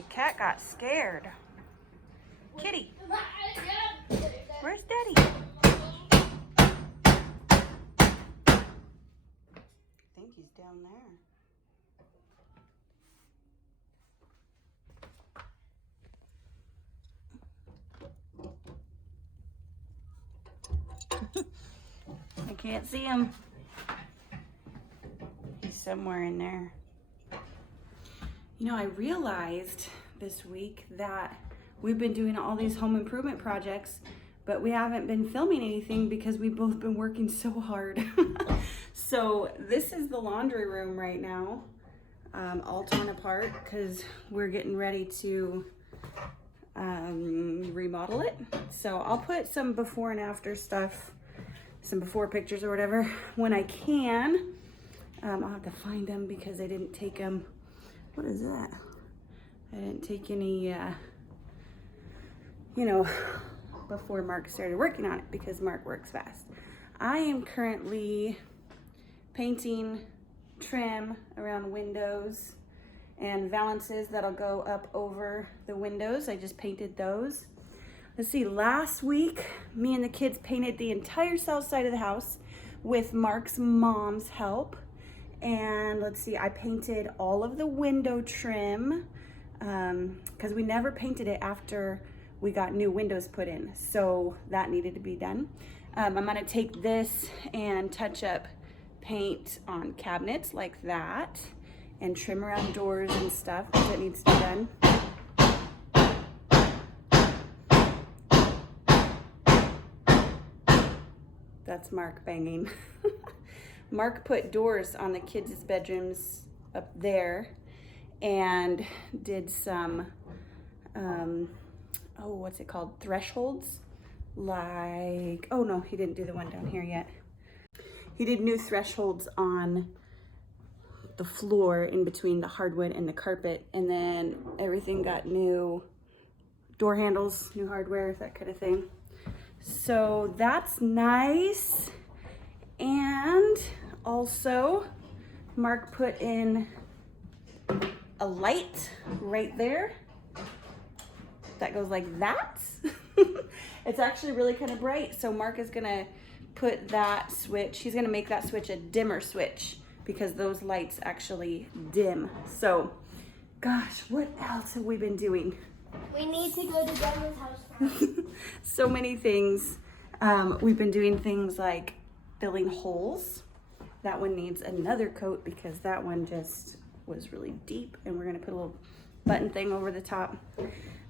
The cat got scared. Kitty, where's Daddy? I think he's down there. I can't see him. He's somewhere in there. You know, I realized this week that we've been doing all these home improvement projects, but we haven't been filming anything because we've both been working so hard. So this is the laundry room right now, all torn apart because we're getting ready to remodel it. So I'll put some before and after stuff, some before pictures or whatever when I can. I'll have to find them because I didn't take them. What is that? I didn't take any, you know, before Mark started working on it because Mark works fast. I am currently painting trim around windows and valances that'll go up over the windows. I just painted those. Let's see, last week, me and the kids painted the entire south side of the house with Mark's mom's help. And let's see, I painted all of the window trim because we never painted it after we got new windows put in. So that needed to be done. I'm gonna take this and touch up paint on cabinets like that and trim around doors and stuff because it needs to be done. That's Mark banging. Mark put doors on the kids' bedrooms up there and did some, what's it called? Thresholds? Like, oh no, he didn't do the one down here yet. He did new thresholds on the floor in between the hardwood and the carpet, and then everything got new door handles, new hardware, that kind of thing. So that's nice. And also, Mark put in a light right there that goes like that. It's actually really kind of bright. So Mark is gonna put that switch, he's gonna make that switch a dimmer switch because those lights actually dim. So, gosh, what else have we been doing? We need to go to Grandma's house. So many things. We've been doing things like filling holes. That one needs another coat because that one just was really deep, and we're gonna put a little button thing over the top.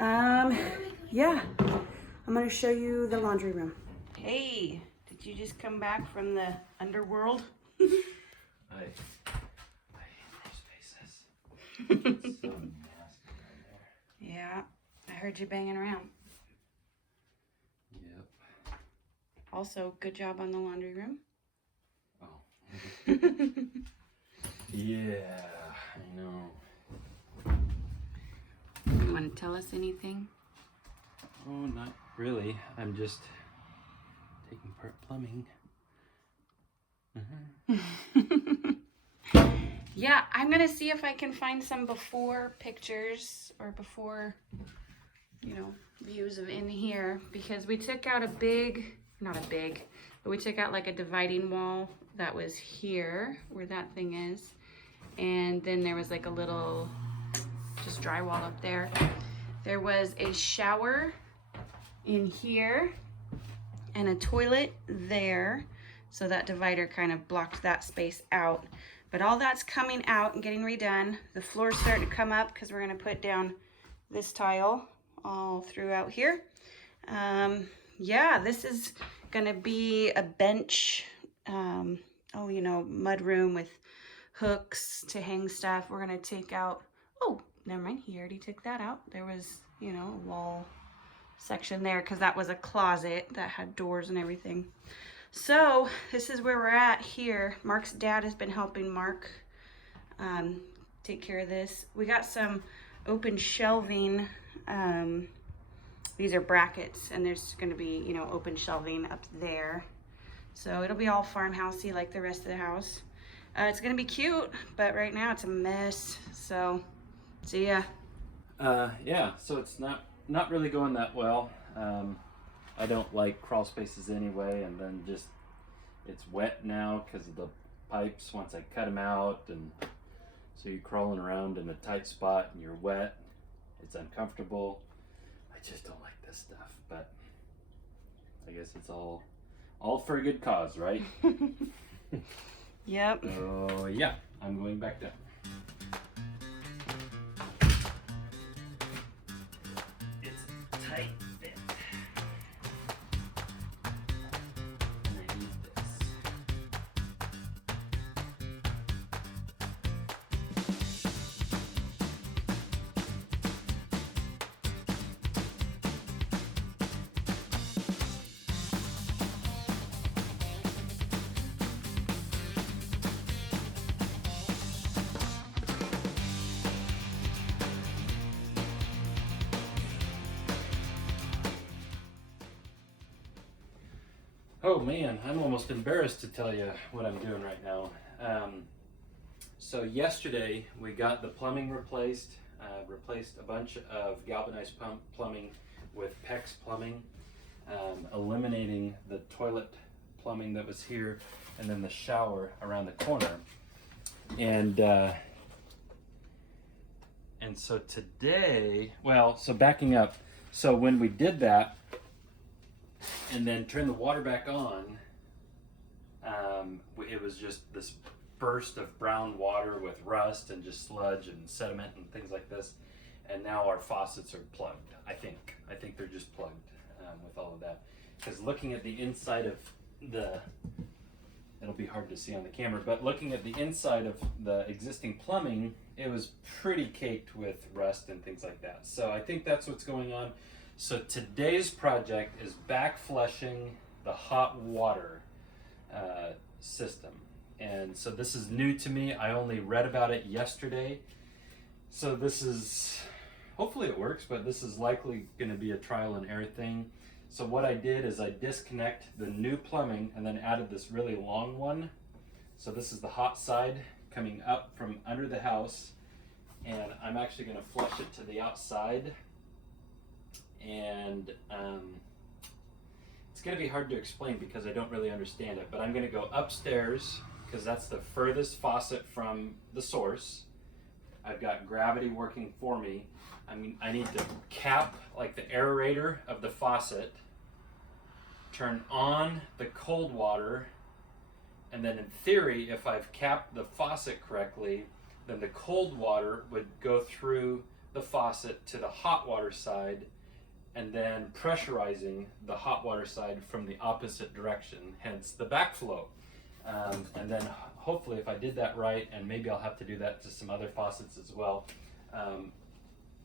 Yeah, I'm gonna show you the laundry room. Hey, did you just come back from the underworld? I hate those faces. It's so nasty right there. Yeah, I heard you banging around. Yep. Also, good job on the laundry room. Oh. Yeah, I know. You want to tell us anything? Oh, not really. I'm just taking part plumbing. Yeah, I'm gonna see if I can find some before pictures or before, you know, views of in here, because we took out but we took out like a dividing wall that was here where that thing is, and then there was like a little just drywall up there. There was a shower in here and a toilet there, so that divider kind of blocked that space out. But all that's coming out and getting redone. The floor's starting to come up because we're gonna put down this tile all throughout here. Yeah, this is gonna be a bench, you know, mud room with hooks to hang stuff. We're gonna take out, oh, never mind, he already took that out. There was, you know, a wall section there because that was a closet that had doors and everything. So this is where we're at here. Mark's dad has been helping Mark take care of this. We got some open shelving. These are brackets, and there's going to be, you know, open shelving up there. So it'll be all farmhousey like the rest of the house. It's going to be cute, but right now it's a mess. So see ya. Yeah, so it's not really going that well. I don't like crawl spaces anyway, and then just it's wet now because of the pipes once I cut them out, and so you're crawling around in a tight spot and you're wet. It's uncomfortable. I just don't like this stuff, but I guess it's all for a good cause, right? Yep. So yeah, I'm going back down. It's a tight fit. And I need this. Oh man, I'm almost embarrassed to tell you what I'm doing right now. So yesterday we got the plumbing replaced, replaced a bunch of galvanized plumbing with PEX plumbing, eliminating the toilet plumbing that was here, and then the shower around the corner. And so today, well, so backing up, so when we did that, and then turn the water back on, it was just this burst of brown water with rust and just sludge and sediment and things like this. And now our faucets are plugged. I think they're just plugged with all of that. Because looking at the inside of it'll be hard to see on the camera, but looking at the inside of the existing plumbing, it was pretty caked with rust and things like that. So I think that's what's going on. So today's project is back flushing the hot water system. And so this is new to me. I only read about it yesterday. So this is, hopefully it works, but this is likely going to be a trial and error thing. So what I did is I disconnect the new plumbing and then added this really long one. So this is the hot side coming up from under the house. And I'm actually going to flush it to the outside. And it's going to be hard to explain because I don't really understand it, but I'm going to go upstairs because that's the furthest faucet from the source. I've got gravity working for me. I need to cap like the aerator of the faucet, turn on the cold water, and then in theory, if I've capped the faucet correctly, then the cold water would go through the faucet to the hot water side, and then pressurizing the hot water side from the opposite direction, hence the backflow. And then hopefully if I did that right, and maybe I'll have to do that to some other faucets as well,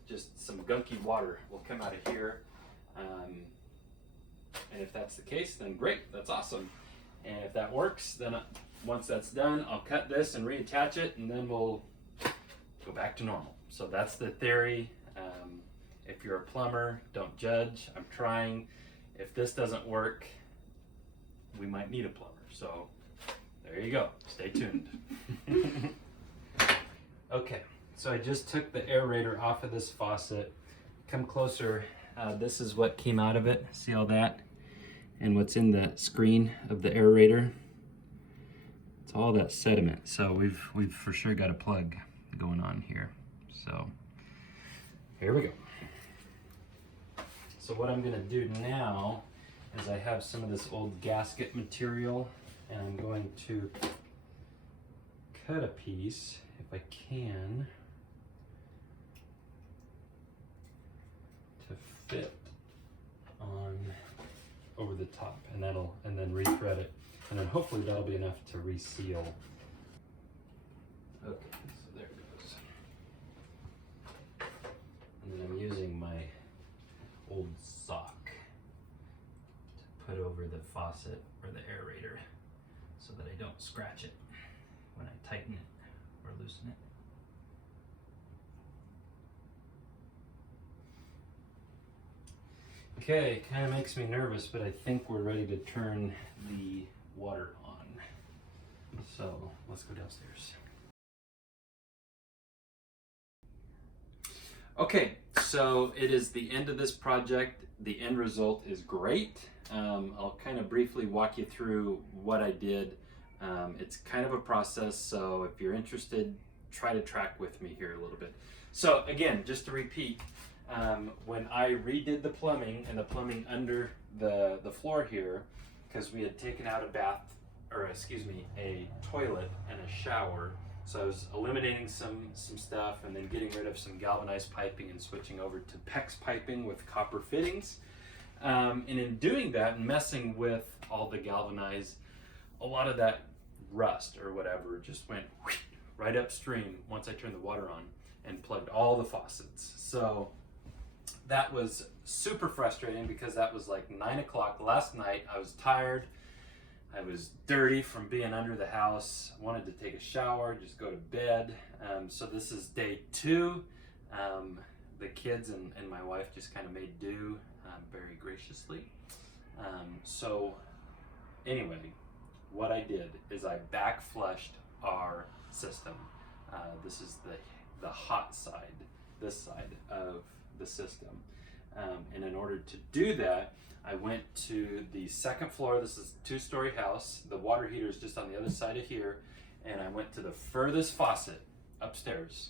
just some gunky water will come out of here. And if that's the case, then great, that's awesome. And if that works, then once that's done, I'll cut this and reattach it, and then we'll go back to normal. So that's the theory. If you're a plumber, don't judge. I'm trying. If this doesn't work, we might need a plumber. So there you go. Stay tuned. Okay, so I just took the aerator off of this faucet. Come closer. This is what came out of it. See all that? And what's in the screen of the aerator? It's all that sediment. So we've for sure got a plug going on here. So here we go. So what I'm gonna do now is I have some of this old gasket material, and I'm going to cut a piece, if I can, to fit on over the top, and then rethread it, and then hopefully that'll be enough to reseal. Okay, so there it goes. And then I'm using my old sock to put over the faucet or the aerator so that I don't scratch it when I tighten it or loosen it. Okay, kind of makes me nervous, but I think we're ready to turn the water on. So let's go downstairs. Okay, so it is the end of this project. The end result is great. I'll kind of briefly walk you through what I did. It's kind of a process, so if you're interested, try to track with me here a little bit. So again, just to repeat, when I redid the plumbing and the plumbing under the floor here, because we had taken out a toilet and a shower, so I was eliminating some stuff and then getting rid of some galvanized piping and switching over to PEX piping with copper fittings. And in doing that and messing with all the galvanized, a lot of that rust or whatever just went right upstream once I turned the water on and plugged all the faucets. So that was super frustrating because that was like 9 o'clock last night. I was tired. I was dirty from being under the house. I wanted to take a shower, just go to bed. So this is day 2. The kids and my wife just kind of made do very graciously. So anyway, what I did is I back flushed our system. This is the hot side, this side of the system. And in order to do that, I went to the second floor. This is a 2-story house. The water heater is just on the other side of here. And I went to the furthest faucet upstairs.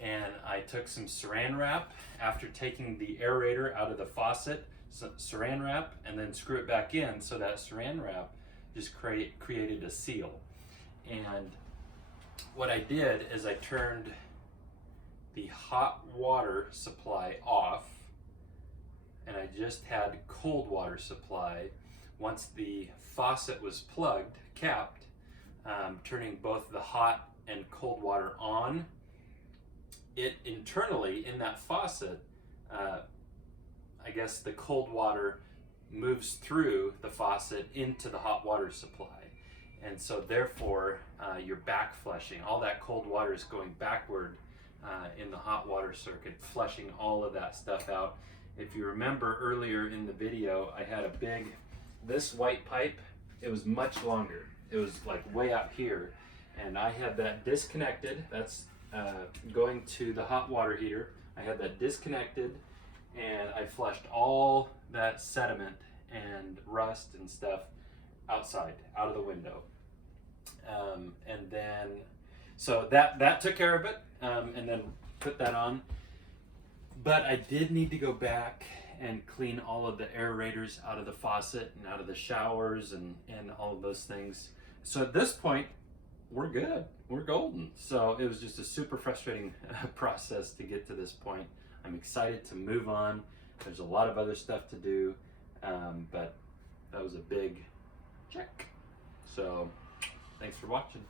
And I took some saran wrap after taking the aerator out of the faucet, saran wrap, and then screw it back in, so that saran wrap just created a seal. And what I did is I turned the hot water supply off, and I just had cold water supply. Once the faucet was plugged, capped, turning both the hot and cold water on, it internally in that faucet, I guess the cold water moves through the faucet into the hot water supply. And so therefore, you're back flushing. All that cold water is going backward in the hot water circuit, flushing all of that stuff out. If you remember earlier in the video, I had this white pipe, it was much longer. It was like way out here. And I had that disconnected. That's going to the hot water heater. I had that disconnected, and I flushed all that sediment and rust and stuff outside, out of the window. And then, so that took care of it, and then put that on. But I did need to go back and clean all of the aerators out of the faucet and out of the showers and all of those things. So at this point, we're good. We're golden. So it was just a super frustrating process to get to this point. I'm excited to move on. There's a lot of other stuff to do, but that was a big check. So thanks for watching.